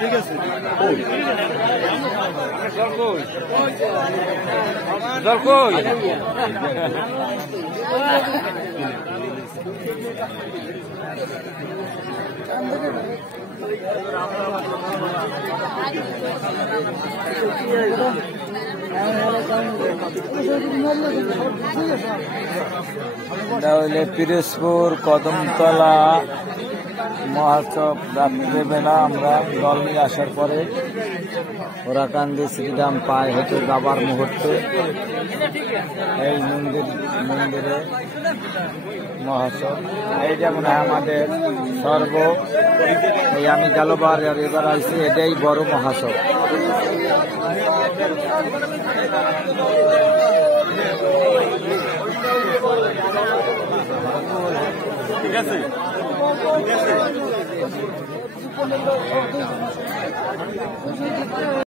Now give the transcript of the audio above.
ঠিক আছে জল কই পিরোজপুর কদমতলা মহাচক রাত্রেবেলা আমরা দল নিয়ে আসার পরে ওরাকান্দি শ্রীরাম পায় হতে যাবার মুহূর্তে এই মন্দিরে মহাচক এই যেমন আমাদের এই আমি গেলবার আর এবার আসছি এটাই বড় মহাচক। ঠিক আছে ঠিক আছে।